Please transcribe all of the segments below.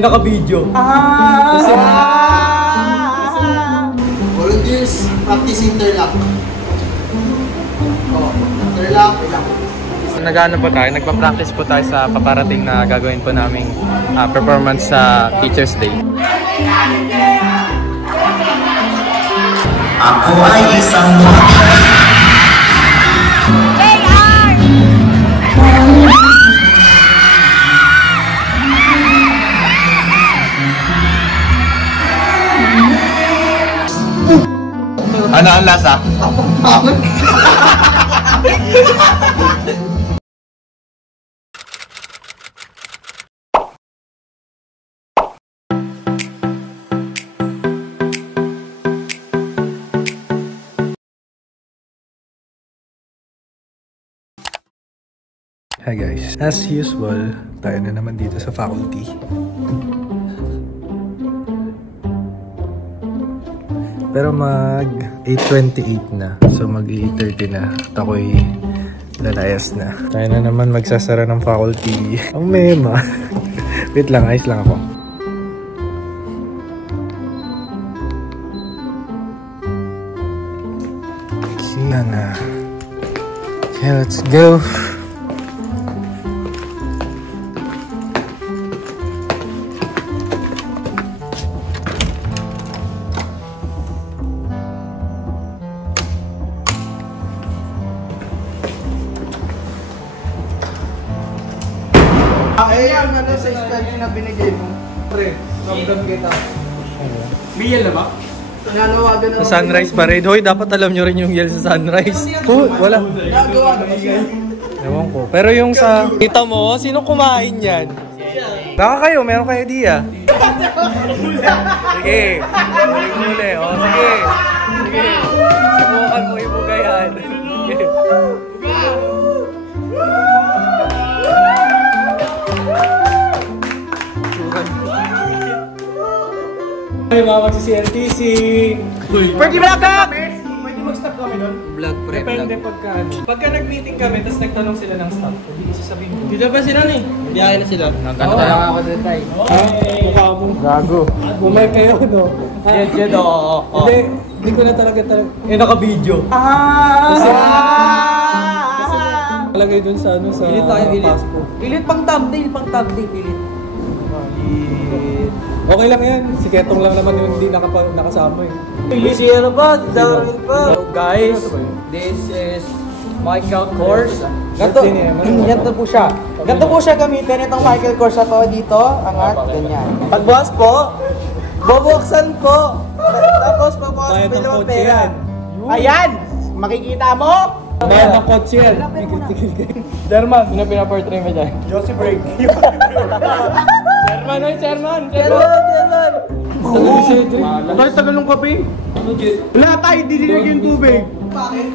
naka-video. Volunteers, practice interlock. Interlock. Nag-ano po tayo, nagpa-practice po tayo sa paparating na gagawin po naming performance sa Teacher's Day. Ako ay isang Ano ang lasa? Hi guys, as usual, tayo na naman dito sa faculty. Pero mag 8:28 na, so mag 8:30 na at ako'y lalayas na. Tayo na naman magsasara ng faculty. Ang mema. Wait lang, ayos lang ako. Sige na. Okay, let's go. Ayan, ano sa study na binigay mo? Pre, ramdam kita. May na ba? Nanawagan na. Sa Sunrise Parade. Hoy, dapat alam nyo rin yung yell sa Sunrise. Wala. Nagawa na ba siya? Ewan ko. Pero yung sa... Kita mo, sino kumain yan? Baka kayo, meron kayo idea. Sige. Muli. O, sige. Sige. Subukan mo ibugayan. Sige. Ay, mga magsi-CLTC. Pwede mag-stop kami doon? Vlog, pre. Depende pagka ano. Pagka nag-meeting kami, tapos nagtanong sila ng staff, hindi ko sasabihin ko. Dito ba sila ni? Biyahe na sila. Nagkano lang ako doon tayo. Mukha mo. Gago. Bumay kayo, no? Yes, oo. Hindi ko na talaga. Naka-video. Kasi talagay doon sa ano, sa passport. Pilit pang thumbnail, pilit. Okay lang yan. Si Ketong lang naman yung hindi nakasama eh. Si ano ba? Darwin pa. So guys, this is Michael Kors. Ganito po siya. Ganito po siya gamitin itong Michael Kors na to dito. Angat, ganyan. Pagbukas po, bubuksan po. Tapos pagbukas po yung pera. Ayan! Makikita mo? Bayan ng kotse yan. Chairman, sino pinaportray mo dyan? Josie Break. Chairman! Bakit tagal ng kape? Wala tayo, dililig yung tubig. Bakit?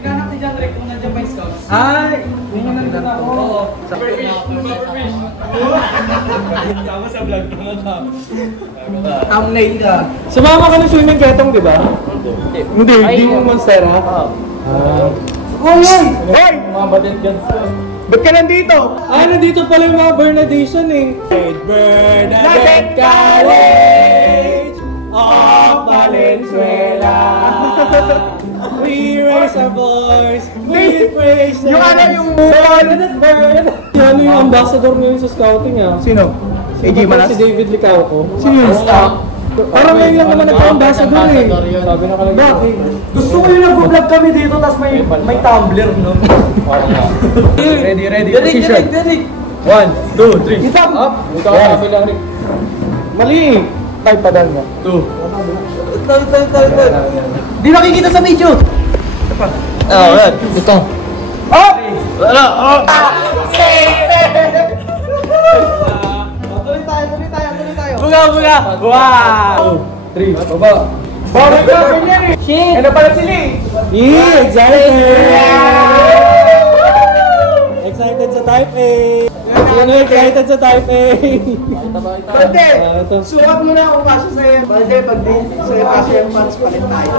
Tinanap ni John Rick kung nandiyan ba yung scouts? Ay! Hindi nyo nandun ako. Sama sa vlog ko nga. Thumbnail ka. Sumama ka ng swimming Ketong, di ba? Hindi. Hindi mo Monstera? Hoy! Mga badet dyan. Ba't ka nandito? Ay, nandito pala yung mga Bernadation eh. Bernadette College of Valenzuela. We raise our voice, we praise the Yung ano yung Bernadette. Ano yung ambassador ngayon sa scouting ah? Sino? AJ Malas? Si David Licauco. Sino yun? Parang ngayon lang naman nagka-ambassador eh. Sabi na kalagay. Bakit? Gusto ko yung nag-vlog kami dito, tapos may tumbler, no? Ready, position. 1, 2, 3. Itang! Up. Ikaw sabi lang rin. Mali. Type pa dan mo. 2. Ito. Di nakikita sa video! Yan. Ito. Oh! Wala. Tuloy tayo. Buga. 1, 2, 3. Baba. Bawal ka, ganyan eh! Shit! Ano pala sila eh? Yeah, excited! Excited sa Type A! Ano excited sa Type A? Balde! Sukat mo na kung kasya sa'yo. Balde, pag di sa'yo kasya yung pants, palit tayo.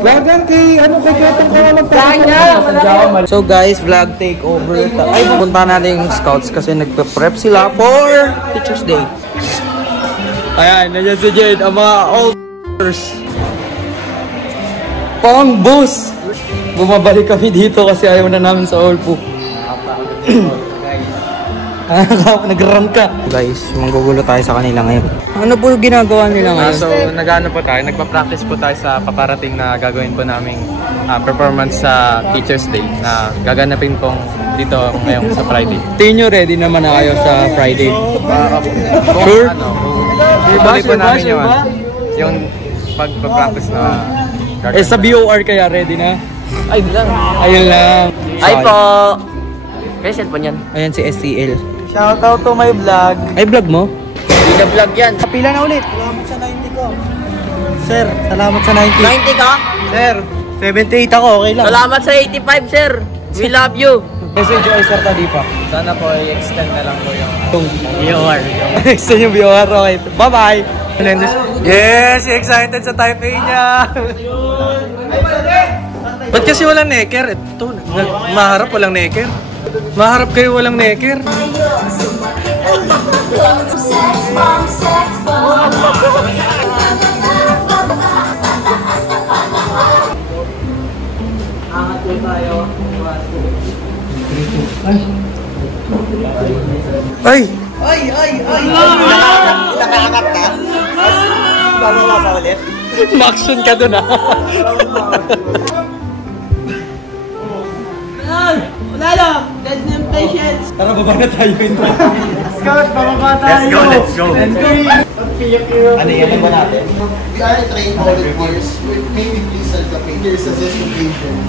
Lagan kay Ketong ko magpapalala. So guys, vlog takeover. Ay, pupunta natin yung scouts kasi nagpe-prep sila for Teacher's Day. Ayan, nandiyan si Jade, ang mga olders. Pang boss! Bumabalik kami dito kasi ayaw na namin sa old po. Nag-run ka. Guys, manggugulo tayo sa kanila ngayon. Ano po yung ginagawa nila ngayon? So, nag-ano po tayo, nagpa-practice po tayo sa paparating na gagawin po naming performance sa Teacher's Day na gaganapin pong dito ngayong sa Friday. Tingin nyo ready naman na kayo sa Friday? Sure? Tuloy po namin yung pagpa-practice na gagawin. Sa BOR kaya ready na? Ayun lang. Ayun lang. Ay po. Kaya cellphone yan. Ayan si SCL. Shoutout to my vlog. Ay, vlog mo? Hindi na vlog yan. Pila na ulit. Salamat sa 90 ko. Sir, salamat sa 90. 90 ka? Sir, 78 ako, okay lang. Salamat sa 85, sir. We love you. Message yung Sir Tadipa. Sana po i-extend na lang po yung BOR. Extend yung BOR. Okay. Bye-bye. Yes! Excited sa Taipei niya! Ba't kasi walang necker? Ito, maharap walang necker. Maharap kayo walang necker. Angat po tayo. Ay! Nakaangat ka? Bababa pa ulit? Maxon ka dun ah! Wala lang. Dead name patience. Tara, baba na tayo. Scott, bababa tayo! Let's go! Ano yan ba natin? We are trained volunteers. Maybe please help the painters assist the patient.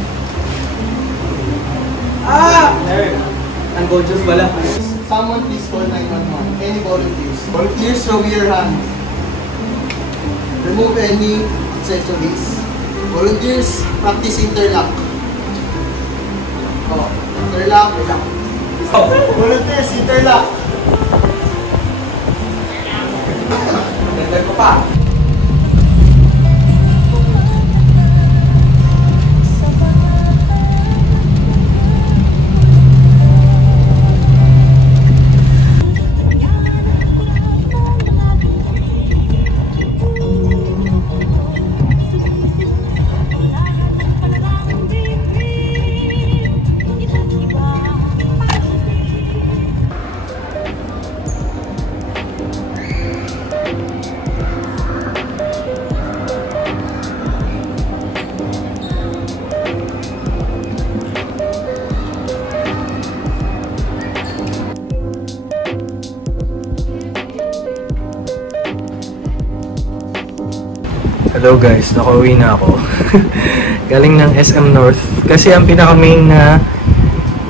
Ang gorgeous pala. Someone please call 911. Any volunteers? Volunteers, show me your hand. Remove any accessories. Volunteers, practice interlock. Oh, interlock. Volunteers, interlock. Ganda ko pa. Hello guys, nakauwi na ako. Galing ng SM North. Kasi ang pinaka-main na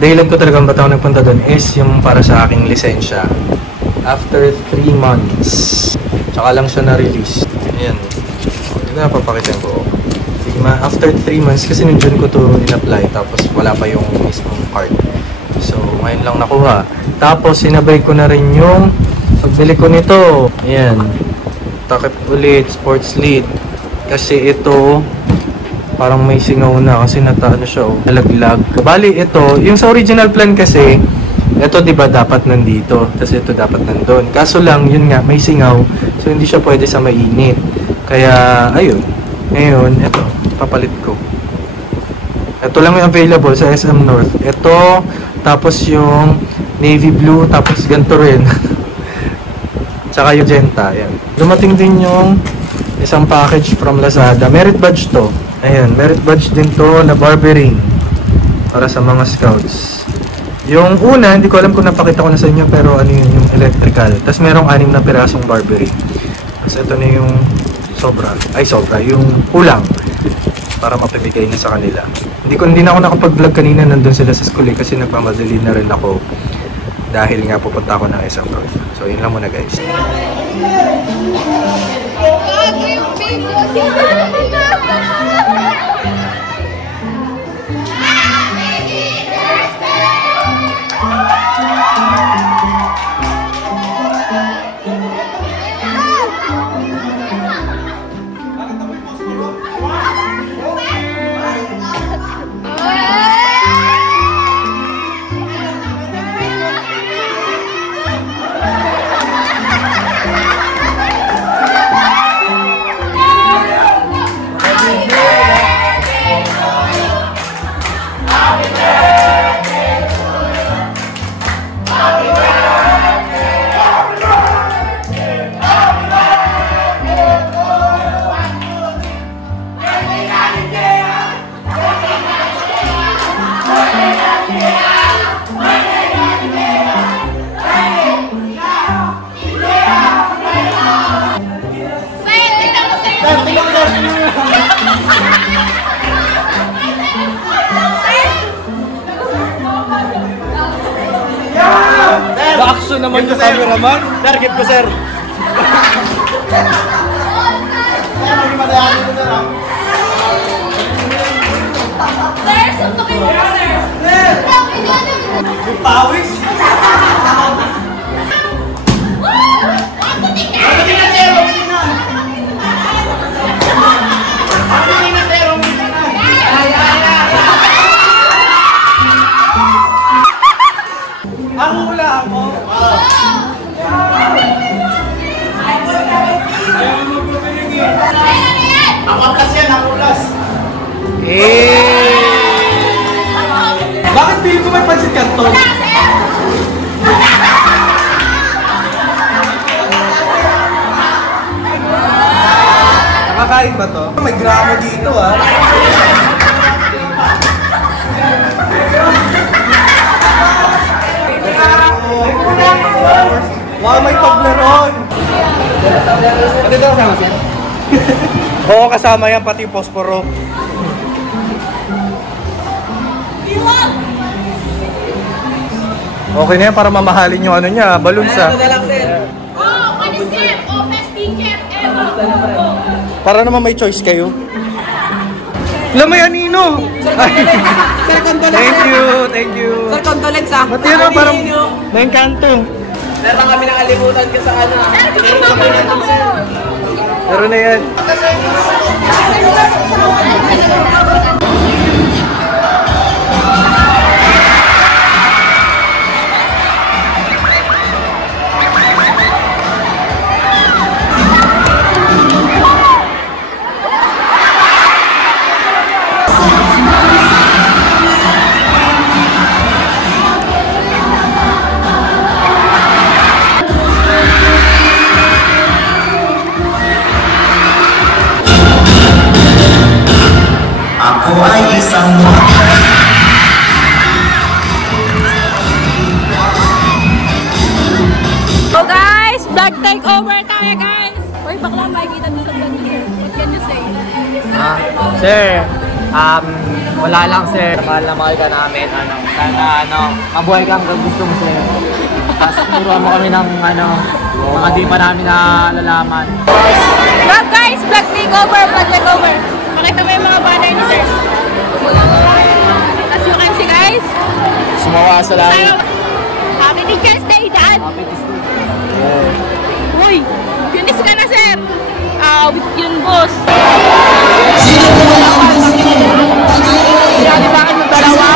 dahilan ko talagang ba't ako nagpunta doon is yung para sa aking lisensya. After 3 months, tsaka lang siya na-release. Ayan. Ito na, papakita ko. After 3 months, kasi nung June ko to in-apply, tapos wala pa yung mismong card. So, ngayon lang nakuha. Tapos, sinabay ko na rin yung pagbili ko nito. Ayan. Takip ulit, sports lead. Kasi ito, parang may singaw na kasi nataano siya, oh, nalaglag. Bali, ito, yung sa original plan kasi, ito diba dapat nandito, tapos ito dapat nandun. Kaso lang, yun nga, may singaw, so hindi siya pwede sa mainit. Kaya, ayun. Ngayon, ito, papalit ko. Ito lang yung available sa SM North. Ito, tapos yung navy blue, tapos ganito rin. Tsaka yung Genta, yan. Dumating din yung isang package from Lazada. Merit badge to. Ayan, merit badge din to na barbering para sa mga scouts. Yung una, hindi ko alam kung napakita ko na sa inyo, pero ano yun, yung electrical. Tapos merong 6 na pirasong barbering. Tapos ito na yung sobra, yung kulang para mapibigay na sa kanila. Hindi na ako nakapag-vlog kanina, nandun sila sa school kasi nagmamadali na rin ako dahil nga pupunta ako ng SM North. So yun lang muna guys. Seryoso naman yung cameraman. Sir, gift ko, sir. Sir, suntukin mo, sir. Yung pawis. Ang hula ako. Ang atas yan, ang ulas. Bakit feeling ko may pansit kanton? Nakakain ba to? May gramo dito ah. Wow, may paglaron! Pati ito kasama siya? Oo, kasama yan, pati posporo. Okay na yan para mamahalin yung ano niya, balloons ah. Oh, what is it? Oh, best teacher ever. Para naman may choice kayo. Lamay Anino! Sir, condolence. Thank you. Sir, condolence ah. Pati yun parang na-encanto. Meron kami nakalimutan ka sa ano. Pero na yan. Ako ay isang So guys, vlog takeover tayo guys. Or bakla makikita nyo sa vlog nyo sir. What can you say? Sir, wala lang sir. Mahal na mahal ka namin. Sana mabuhay ka hanggang gusto mo sir. Tapos turuan mo kami ng mga di pa namin nalalaman. Vlog guys, vlog takeover, vlog takeover. Makita mo yung mga banner ni sir. As you can see guys. Sumawa sa langit. Happy Teacher's Day, Dad! Uy, finish ka na sir! Yun boss! Sinabi sa akin yung dalawa.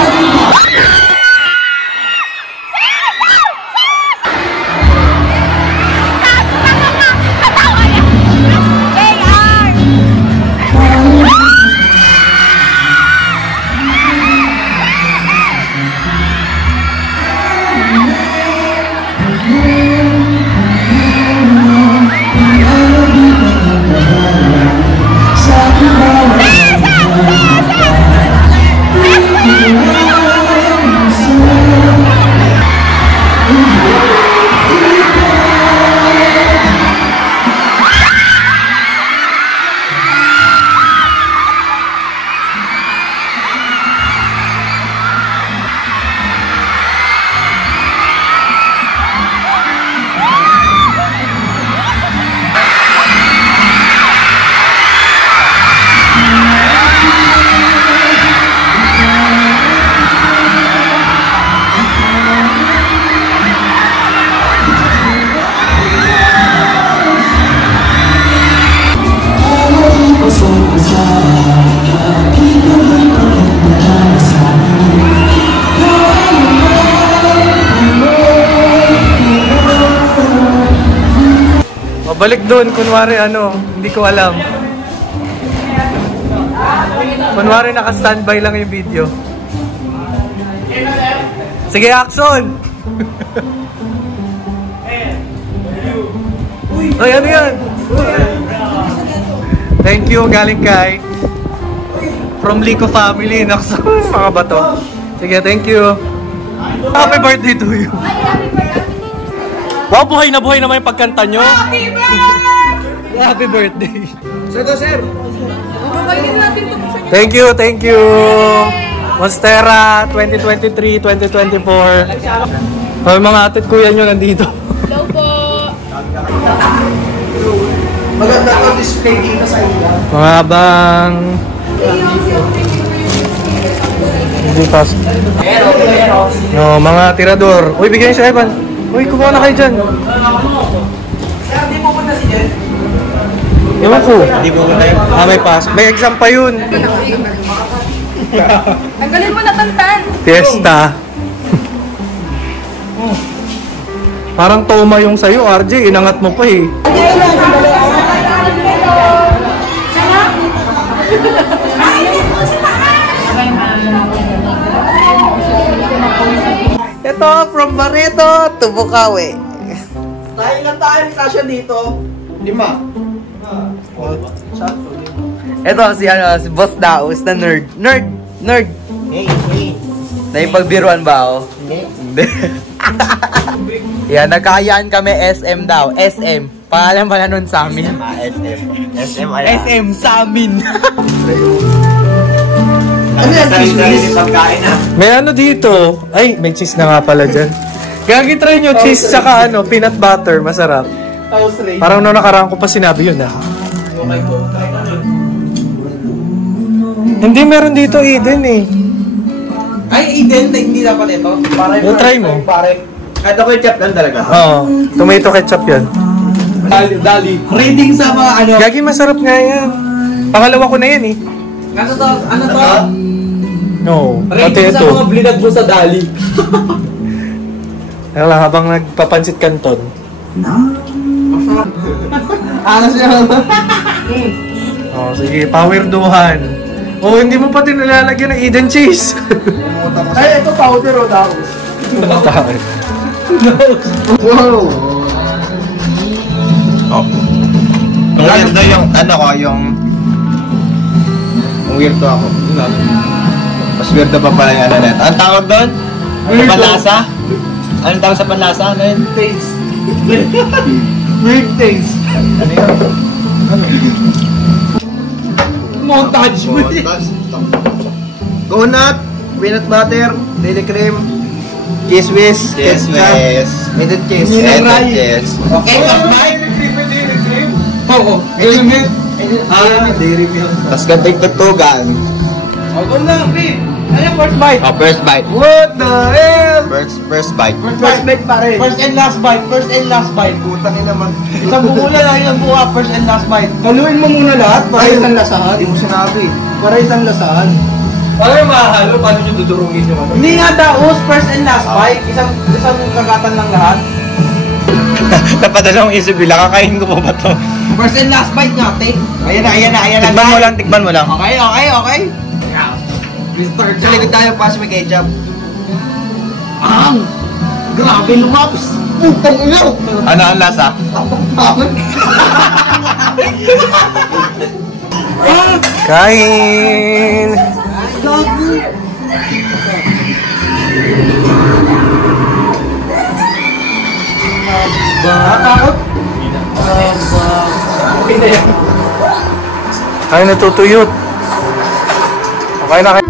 Balik doon, kunwari hindi ko alam. Kunwari naka-standby lang yung video. Sige, action! Ay, ano yan? Thank you, galing kay from Lico family. Naksa, mga bato. Sige, thank you. Happy birthday to you. Wow, buhay na naman yung pagkanta nyo. Happy birthday! Happy birthday. Sir, sir. Mababayin natin ito sa inyo. Thank you. Monstera 2023-2024. Oh, yung mga atit kuya nyo nandito. Hello po. Maganda to display dito sa ila. Mga bang... Hindi pas. No, mga tirador. Uy, bigyan niyo si Evan. Uy, kumuha na kayo dyan. Kaya di pupunta si Jen. Ewan ko. Hindi po na yun. Ah, may pas. May exam pa yun. Ang galing mo natantan. Fiesta. Parang toma yung sa'yo, RJ. Inangat mo pa eh. Ito, from Barreto to Bukawi. Tayo lang tayo kasya dito. 5. Ito si Boss Daos na nerd. Nerd. Hey. Naipagbiruan ba ako? Hindi. Yan, nagkayaan kami SM daw. SM. Pangalan pala nun sa amin. SM sa amin. Ano yan? Chismis? May ano dito? Ay, may cheese na nga pala dyan. Gagi try nyo, cheese tsaka ano, peanut butter. Masarap. Parang nung nakaraan ko pa sinabi yun ah. Hindi, meron dito Eden eh. Ay, Eden, hindi dapat ito. Yung try mo. Ito ko yung chap lang talaga. Oo, tomato ketchup yan. Dali. Rating sa mga ano. Gagi, masarap nga yan. Pangalawa ko na yan eh. Ano to? Ano to? No, pati Rating sa ito. mga blinag mo sa Dali. Habang nagpapansit kanton. Anas yan. Oh, sige, power duhan. Oh, hindi mo pati nilalagyan ng Eden cheese. Ay, ito powder o daos. Wow. Oh. Maganda yung, ano ko, yung weirdo ako. Mas weirdo pa pala yung ano na ito. Ang tawag doon? Sa panlasa? Anong tawag sa panlasa? Ano yun? Taste. Weird taste. Ano yun? Montage mo eh. Donut, peanut butter, dairy cream, cheese whiz, ketchup, medium cheese, Okay, Oo. dairy milk. Tapos ganting tutugan. Ako lang, Pete. Ano first bite? Oh, first bite. What the hell? First bite. First bite pa rin. First and last bite. First and last bite. Putang ina naman. Isang buo lang, isang buo. First and last bite. Haluin mo muna lahat para isang lasahan. Hindi mo sinabi. Para isang lasahan. Paano yung mahalo? Paano nyo dudurungin yung ano? Hindi nga daos, first and last bite. Isang kagatan lang lahat. Napadala kong isip nila, kakain ko pa ba to? First and last bite nga, te. Ayan na. Tikman mo lang. Okay. Sa likod tayo, pass may ketchup. Grabe lumaps. Putang ina. Ano ang lasa? Kain! Takot. Ay, natutuyot. Okay na kayo.